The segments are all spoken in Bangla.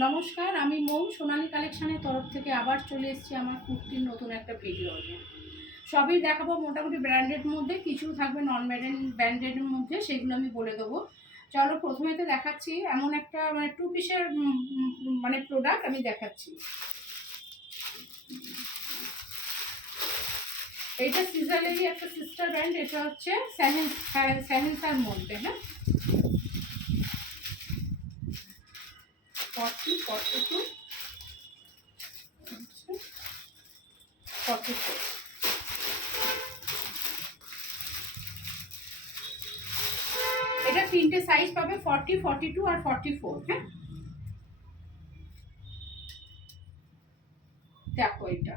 নমস্কার, আমি মৌ, সোনালী কালেকশনের তরফ থেকে আবার চলে এসেছি আমার কুর্তির নতুন একটা ভিডিও নিয়ে। সবই দেখাবো মোটামুটি ব্র্যান্ডেড মধ্যে, কিছু থাকবে নন ব্র্যান্ডেড ব্র্যান্ডেডের মধ্যে, সেগুলো আমি বলে দেবো। চলো প্রথমে তো দেখাচ্ছি, এমন একটা মানে টু পিসের মানে প্রোডাক্ট আমি দেখাচ্ছি। এটা সিজারেরই একটা সিস্টার ব্র্যান্ড এটা হচ্ছে স্যাহেন স্যাহেন্সার মধ্যে হ্যাঁ? Forty, forty two, forty four. এটা তিনটে সাইজ পাবে ফর্টি ফর্টি টু আর ফর্টি ফোর হ্যাঁ? দেখো এটা।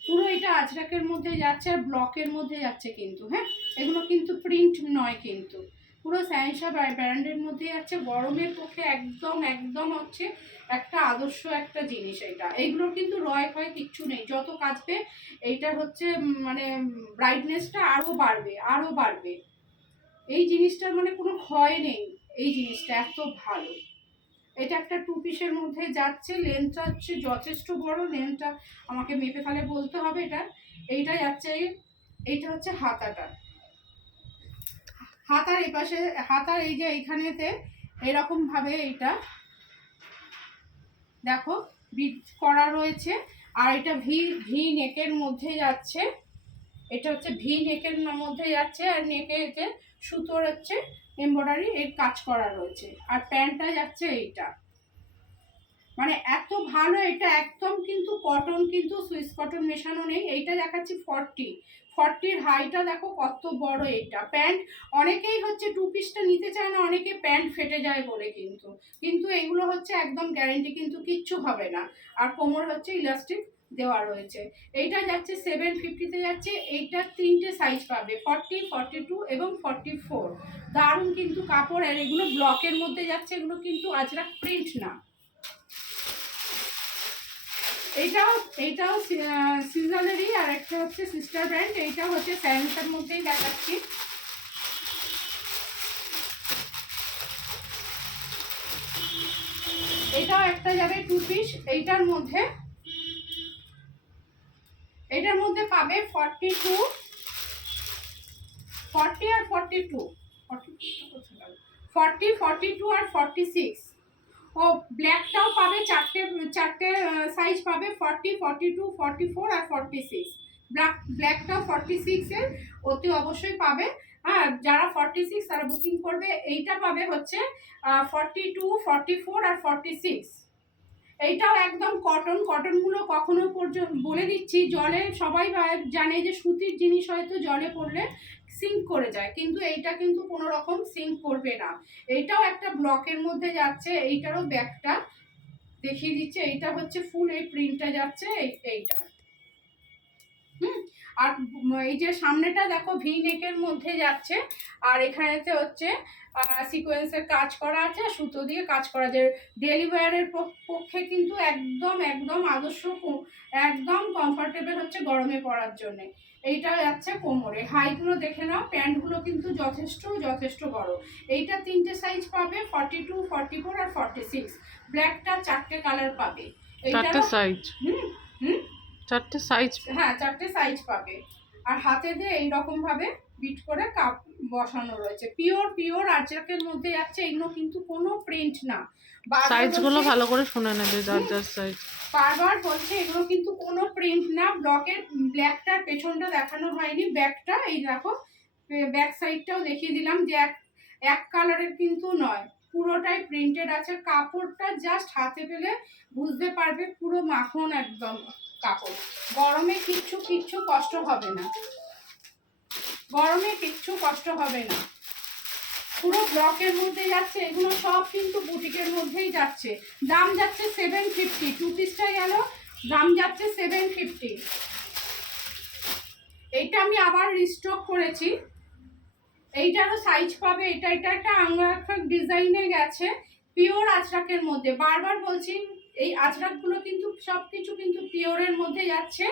পুরো এটা আজরাকের মধ্যে যাচ্ছে আর ব্লকের মধ্যে যাচ্ছে কিন্তু হ্যাঁ? এগুলো কিন্তু প্রিন্ট নয় কিন্তু। পুরো স্যানসা ব্র্যান্ডের মধ্যে আছে। গরমের পক্ষে একদম একদম হচ্ছে একটা আদর্শ একটা জিনিস এটা। এইগুলোর কিন্তু রয় ফয় কিচ্ছু নেই। যত কাচবে, এইটার হচ্ছে মানে ব্রাইটনেসটা আরও বাড়বে আরও বাড়বে। এই জিনিসটার মানে কোনো ক্ষয় নেই, এই জিনিসটা এত ভালো। এটা একটা টু পিসের মধ্যে যাচ্ছে লেন্থটা হচ্ছে যথেষ্ট বড় লেন্থটা আমাকে মেপে ফেলে বলতে হবে এটা। এইটা যাচ্ছে এইটা হচ্ছে হাতাটা। হাতার এই পাশে, হাতার এই যে এইখানেতে এরকমভাবে এইটা দেখো বিট করা রয়েছে। আর এটা ভি ভি নেকের মধ্যে যাচ্ছে। এটা হচ্ছে ভি নেকের মধ্যে যাচ্ছে আর নেকে যে সুতোর হচ্ছে এমব্রয়ডারি এর কাজ করা রয়েছে। আর প্যান্টটা যাচ্ছে এইটা। মানে এত ভালো, এটা একদম কিন্তু কটন কিন্তু সুইস কটন মেশানো নেই। এইটা দেখাচ্ছি ফর্টি ফর্টির হাইটা দেখো কত বড় এটা। প্যান্ট অনেকেই হচ্ছে টু পিসটা নিতে চায় না, অনেকে প্যান্ট ফেটে যায় বলে কিন্তু। কিন্তু এগুলো হচ্ছে একদম গ্যারেন্টি কিন্তু কিচ্ছু হবে না। আর কোমর হচ্ছে ইলাস্টিক দেওয়া রয়েছে। এইটা যাচ্ছে সেভেন ফিফটিতে যাচ্ছে, এইটা তিনটে সাইজ পাবে। ফর্টি ফর্টি টু এবং ফর্টি ফোর দারুণ কিন্তু কাপড়, আর এগুলো ব্লকের মধ্যে যাচ্ছে, এগুলো কিন্তু আজরা প্রিন্ট না। এইটাও এইটাও সিজনেরই আর একটা হচ্ছে সিস্টার ব্র্যান্ড এইটা হচ্ছে স্যান্সের মধ্যেই দেখাচ্ছি। এটাও একটা যাবে টু পিস এইটার মধ্যে। এটার মধ্যে পাবে ফর্টি টু ফর্টি আর forty two forty forty two আর ফর্টি সিক্স ও ব্ল্যাকটাও পাবে চারটে চারটে সাইজ পাবে forty forty two forty four আর ফর্টি সিক্স ব্ল্যাক ব্ল্যাকটা ফর্টি সিক্সের অতি অবশ্যই পাবে। হ্যাঁ যারা ফর্টি সিক্স তারা বুকিং করবে। এইটা পাবে হচ্ছে ফর্টি টু ফর্টি ফোর আর ফর্টি সিক্স এইটাও একদম কটন কটনগুলো কখনো পর্যন্ত বলে দিচ্ছি, জলে সবাই জানে যে সুতির জিনিস হয়তো জলে পড়লে সিঙ্ক করে যায়, কিন্তু এইটা কিন্তু কোনো রকম সিঙ্ক করবে না। এইটাও একটা ব্লকের মধ্যে যাচ্ছে, এইটারও ব্যাগটা দেখিয়ে দিচ্ছে, এইটা হচ্ছে ফুল এই প্রিন্টটা যাচ্ছে, এই- এইটা। হুম? আর এই যে সামনেটা দেখো ভি নেকের মধ্যে যাচ্ছে। আর এখানেতে হচ্ছে সিকোয়েন্সের কাজ করা আছে আর সুতো দিয়ে কাজ করা যায় ডেলি ওয়্যারের পক্ষে কিন্তু একদম একদম আদর্শ একদম কমফোর্টেবল হচ্ছে গরমে পরার জন্যে। এইটা যাচ্ছে কোমরে। হাইগুলো দেখে নাও। প্যান্টগুলো কিন্তু যথেষ্ট যথেষ্ট বড়। এইটা তিনটে সাইজ পাবে ফর্টি টু ফর্টি ফোর আর ফর্টি সিক্স ব্ল্যাকটা চারটে কালার পাবে। এইটা সাইজ হুম হুম? চারটে সাইজ হ্যাঁ চারটে সাইজ পাবে। আর হাতে দিয়ে এইরকম ভাবে বিট করে কাপ বসানো রয়েছে। পিওর পিওর আজরাকের মধ্যে যাচ্ছে এগুলো কিন্তু কোনো প্রিন্ট না। সাইজগুলো ভালো করে শুনে নেবে যার যার সাইজ বারবার বলছে এগুলো কিন্তু কোনো প্রিন্ট না। ব্লকের ব্ল্যাকটার পেছনটা দেখানো হয়নি। ব্যাকটা এই দেখো ব্যাক সাইডটাও দেখিয়ে দিলাম যে এক এক কালারের কিন্তু নয়। পুরোটাই প্রিন্টেড আছে। কাপড়টা জাস্ট হাতে পেলে বুঝতে পারবে পুরো মাখন একদম কাপড়। গরমে কিচ্ছু কিচ্ছু কষ্ট হবে না। গরমে কিচ্ছু কষ্ট হবে না। পুরো ব্লকের মধ্যে যাচ্ছে, এগুলো সব কিন্তু বুটিকের মধ্যেই যাচ্ছে। দাম যাচ্ছে সেভেন ফিফটি টু পিসটা গেল, দাম যাচ্ছে সেভেন ফিফটি এইটা আমি আবার রিস্টক করেছি। এইটারও সাইজ পাবে, এটা এটা একটা আঙ্গারাক্ষক ডিজাইনে গেছে পিওর আচরাকের মধ্যে। বারবার বলছি, এই আচরাকগুলো কিন্তু সব কিছু কিন্তু পিওরের মধ্যে যাচ্ছে,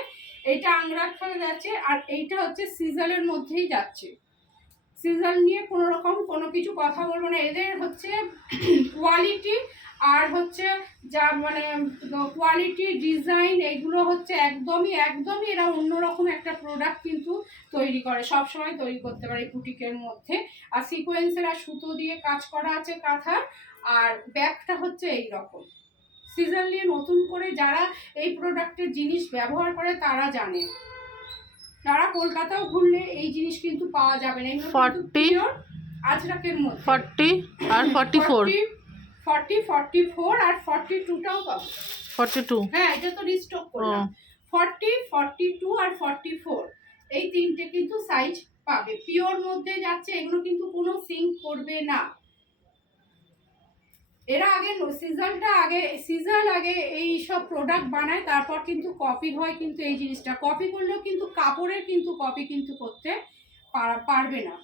এটা আংরাক্ষা যাচ্ছে, আর এইটা হচ্ছে সিজালের মধ্যেই যাচ্ছে। সিজন নিয়ে কোনো রকম কোনো কিছু কথা বলব না। এদের হচ্ছে কোয়ালিটি আর হচ্ছে যা মানে কোয়ালিটি ডিজাইন এগুলো হচ্ছে একদমই একদমই এরা অন্যরকম একটা প্রোডাক্ট কিন্তু তৈরি করে সব সময় তৈরি করতে পারে বুটিকের মধ্যে। আর সিকোয়েন্সের আর সুতো দিয়ে কাজ করা আছে কাঁথার, আর ব্যাগটা হচ্ছে এই রকম। সিজনলি নতুন করে যারা এই প্রোডাক্টের জিনিস ব্যবহার করে তারা জানে। যারা কলকাতাও ঘুরলে এই জিনিস কিন্তু পাওয়া যাবে না। এগুলো কিন্তু 40 pure আজরাকের মধ্যে। ফর্টি আর forty four. Forty forty four আর ফর্টি টুটাও পাবো। Forty two. হ্যাঁ এটা তো রিস্টক করলাম। ফর্টি ফর্টি টু আর ফর্টি ফোর এই তিনটে কিন্তু সাইজ পাবে। পিওর মধ্যে যাচ্ছে এগুলো কিন্তু কোনো সিঙ্ক করবে না। এরা আগে সিজনটা আগে, সিজন আগে এই সব প্রোডাক্ট বানায়, তারপর কিন্তু কপি হয় কিন্তু এই জিনিসটা। কপি করলেও কিন্তু কাপড়ের কিন্তু কপি কিন্তু করতে পারবে না।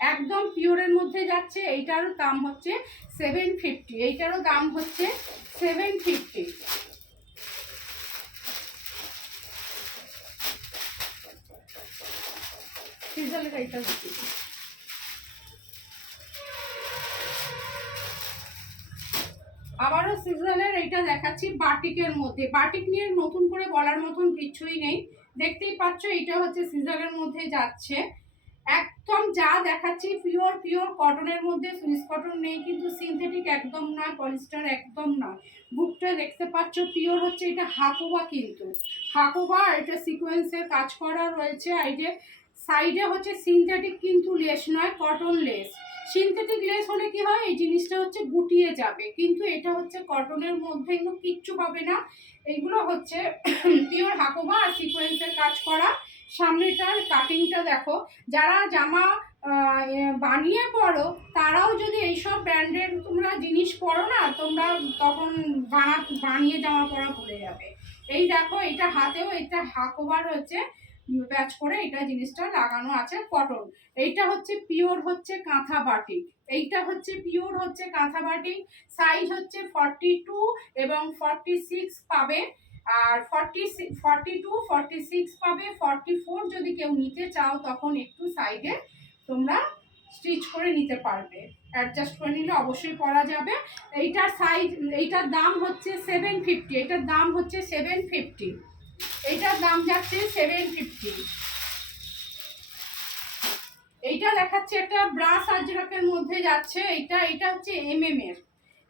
একদম পিওরের মধ্যে যাচ্ছে এইটারও দাম হচ্ছে সেভেন ফিফটি এইটারও দাম হচ্ছে সেভেন ফিফটি সিজনের এইটা আবারও সিজনের এইটা দেখাচ্ছি, বাটিকের মধ্যে। বাটিক নিয়ে নতুন করে বলার মতন কিছুই নেই। দেখতেই পাচ্ছ এটা হচ্ছে সিজনের মধ্যে যাচ্ছে। একদম যা দেখাচ্ছি, পিওর পিওর কটনের মধ্যে, সুইস কটন নেই, কিন্তু সিনথেটিক একদম নয়, পলিস্টার একদম নয়। বুকটা দেখতে পাচ্ছ, পিওর হচ্ছে এটা হাকুবা কিন্তু। হাকুবা, এটা সিকোয়েন্সের কাজ করা রয়েছে আর যে সাইডে হচ্ছে সিনথেটিক কিন্তু লেস নয়, কটন লেস। সিনথেটিক লেস হলে কি হয়? এই জিনিসটা হচ্ছে গুটিয়ে যাবে। কিন্তু এটা হচ্ছে কটনের মধ্যে এগুলো কিচ্ছু হবে না। এইগুলো হচ্ছে পিওর হাকোবা আর সিকোয়েন্সের কাজ করা। সামনেটার কাটিংটা দেখো। যারা জামা বানিয়ে পড়ো তারাও যদি এইসব ব্র্যান্ডের তোমরা জিনিস পরো না, তোমরা তখন বানা, বানিয়ে জামা পরা ভুলে যাবে। এই দেখো, এটা হাতেও এটা হাকোবার হচ্ছে প্যাচ করে এটা জিনিসটা লাগানো আছে কটন এইটা হচ্ছে পিওর হচ্ছে কাঁথা বাটিক এইটা হচ্ছে পিওর হচ্ছে কাঁথা বাটিক সাইজ হচ্ছে ফর্টি টু এবং ফর্টি সিক্স পাবে। আর forty forty two forty six পাবে। ফর্টি ফোর যদি কেউ নিতে চাও, তখন একটু সাইডে তোমরা স্টিচ করে নিতে পারবে। অ্যাডজাস্ট করে নিলে অবশ্যই করা যাবে। এইটার সাইজ এইটার দাম হচ্ছে সেভেন ফিফটি এটার দাম হচ্ছে সেভেন ফিফটি এইটার দাম যাচ্ছে সেভেন ফিফটি এইটা দেখাচ্ছে একটা ব্রাশ আজরকের মধ্যে যাচ্ছে, এইটা এটা হচ্ছে এমএম এর।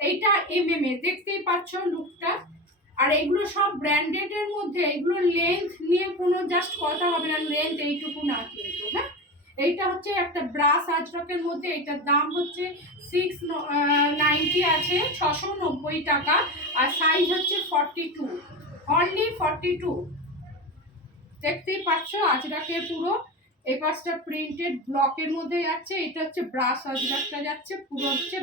এইটা এম এম এর, দেখতেই পাচ্ছ লুকটা আর এগুলো সব ব্র্যান্ডেড এর মধ্যে এগুলো লেন্থ নিয়ে কোনো জাস্ট কথা হবে না লেন্থ এইটুকু না কিন্তু হ্যাঁ? এইটা হচ্ছে একটা ব্রাশ আজরকের মধ্যে এটার দাম হচ্ছে সিক্স নাইনটি আছে, ছশো নব্বই টাকা, আর সাইজ হচ্ছে forty two only forty two দেখতেই পাচ্ছ আজরাকের পুরো এই পাশটা প্রিন্টেড ব্লকের মধ্যে যাচ্ছে এটা হচ্ছে ব্রাশ আজরাকটা যাচ্ছে পুরো হচ্ছে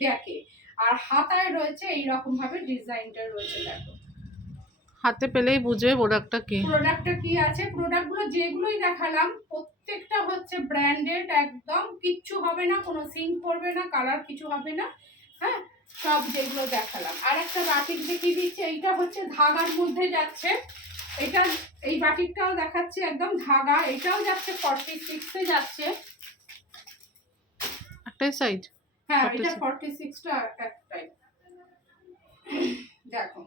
ব্যাকে। আর হাতায় রয়েছে এই রকম ভাবে ডিজাইনটা রয়েছে দেখো। হাতে পেলেই বুঝবে প্রোডাক্টটা কি। প্রোডাক্টটা কি আছে? প্রোডাক্টগুলো যেগুলোই দেখালাম প্রত্যেকটা হচ্ছে ব্র্যান্ডেড একদম কিচ্ছু হবে না কোনো সিঙ্ক পড়বে না কালার কিছু হবে না হ্যাঁ? সব যেগুলো দেখালাম। আর একটা বাটিক দেখিয়ে দিচ্ছে এইটা হচ্ছে ধাগার মধ্যে যাচ্ছে। এটা এই বাটিকটাও দেখাচ্ছে একদম ধাগা এটাও যাচ্ছে ফর্টি সিক্সে যাচ্ছে। একটাই সাইজ হ্যাঁ এটা ফর্টি সিক্সটা একটাই দেখো।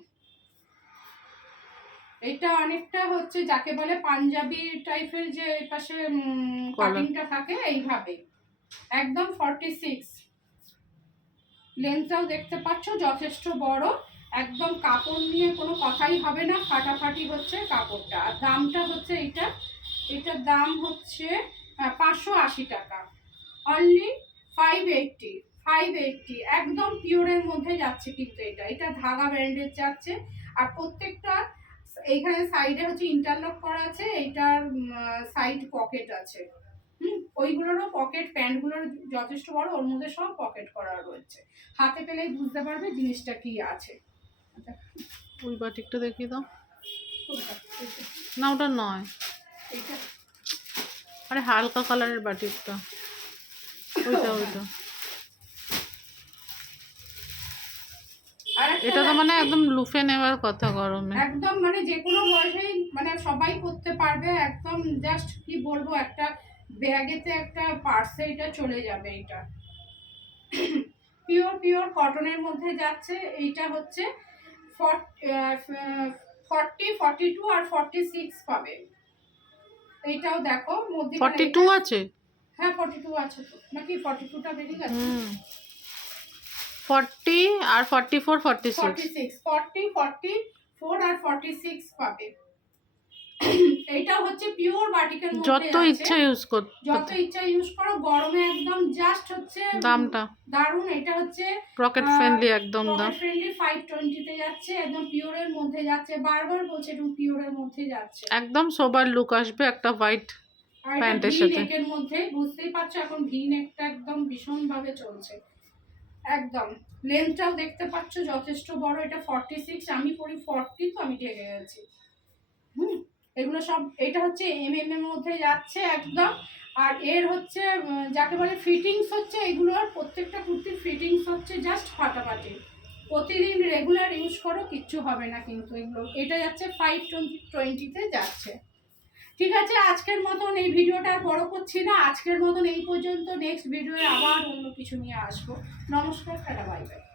এটা অনেকটা হচ্ছে যাকে বলে পাঞ্জাবি টাইপের যে পাশে Collar. কাটিংটা থাকে এইভাবে। একদম ফর্টি সিক্স লেন্সটাও দেখতে পাচ্ছ, যথেষ্ট বড়। একদম কাপড় নিয়ে কোনো কথাই হবে না, ফাটাফাটি হচ্ছে কাপড়টা। আর দামটা হচ্ছে এটা। এটার দাম হচ্ছে পাঁচশো আশি টাকা। Only five eighty five eighty একদম পিওরের মধ্যে যাচ্ছে কিন্তু এটা। এটা ধাগা ব্র্যান্ডের যাচ্ছে। আর প্রত্যেকটা এইখানে সাইডে হচ্ছে ইন্টারলক করা আছে, এইটার সাইড পকেট আছে। হুম ওইগুলোরও পকেট প্যান্টগুলোর যথেষ্ট বড় ওর মধ্যে সব পকেট করা রয়েছে। হাতে পেলেই বুঝতে পারবে জিনিসটা কি আছে। ওই বাটিকটা দেখিয়ে দাও। না ওটা নয়। আরে হালকা কালারের বাটিকটা ওইটা ওইটা। এটা তো মানে একদম লুফে নেওয়ার কথা গরমে। একদম মানে যে কোনো বয়সেই মানে সবাই করতে পারবে একদম জাস্ট কি বলব একটা ব্যাগেতে একটা পার্সে এটা চলে যাবে এটা পিওর পিওর কটনের মধ্যে যাচ্ছে এইটা হচ্ছে ফর্টি ফর্টি টু আর ফর্টি সিক্স পাবে। এইটাও দেখো মধ্যে ফর্টি টু আছে? হ্যাঁ ফর্টি টু আছে তো। নাকি ফর্টি টুটা বেরিয়ে গেছে? ফর্টি আর forty four forty six forty six forty forty four আর ফর্টি সিক্স পাবে। এইটা হচ্ছে পিওর বাটিকের মধ্যে যত ইচ্ছা ইউজ করতে যত ইচ্ছা ইউজ করো গরমে একদম জাস্ট হচ্ছে দামটা। দারুণ এটা হচ্ছে পকেট ফ্রেন্ডলি একদম দাম। ফ্রেন্ডলি ফাইভ টোয়েন্টিতে যাচ্ছে একদম পিওরের মধ্যে যাচ্ছে। বারবার বলছে একদম পিওরের মধ্যে যাচ্ছে। একদম সোবার লুক আসবে একটা হোয়াইট এটা প্যান্টের সাথে। নেকের মধ্যে বুঝতেই পারছ এখন ভি নেকটা একদম ভীষণ ভাবে চলছে। একদম। লেন্থটাও দেখতে পাচ্ছ যথেষ্ট বড়। এটা ফর্টি সিক্স আমি পরি ফর্টি তো আমি ঢেকে গেছি। হুম। এগুলো সব, এটা হচ্ছে এম এম এর মধ্যে যাচ্ছে একদম। আর এর হচ্ছে যাকে বলে ফিটিংস হচ্ছে এগুলোর প্রত্যেকটা কুর্তির ফিটিংস হচ্ছে জাস্ট ফাটাফাটি। প্রতিদিন রেগুলার ইউজ করো, কিচ্ছু হবে না কিন্তু এগুলো। এটা যাচ্ছে ফাইভ টোয়েন্টি টোয়েন্টিতে যাচ্ছে। ঠিক আছে, আজকের মতন এই ভিডিওটা আর বড় করছি না। আজকের মতন এই পর্যন্ত। নেক্সট ভিডিওয়ে আবার অন্য কিছু নিয়ে আসব। নমস্কার, টাটা বাই বাই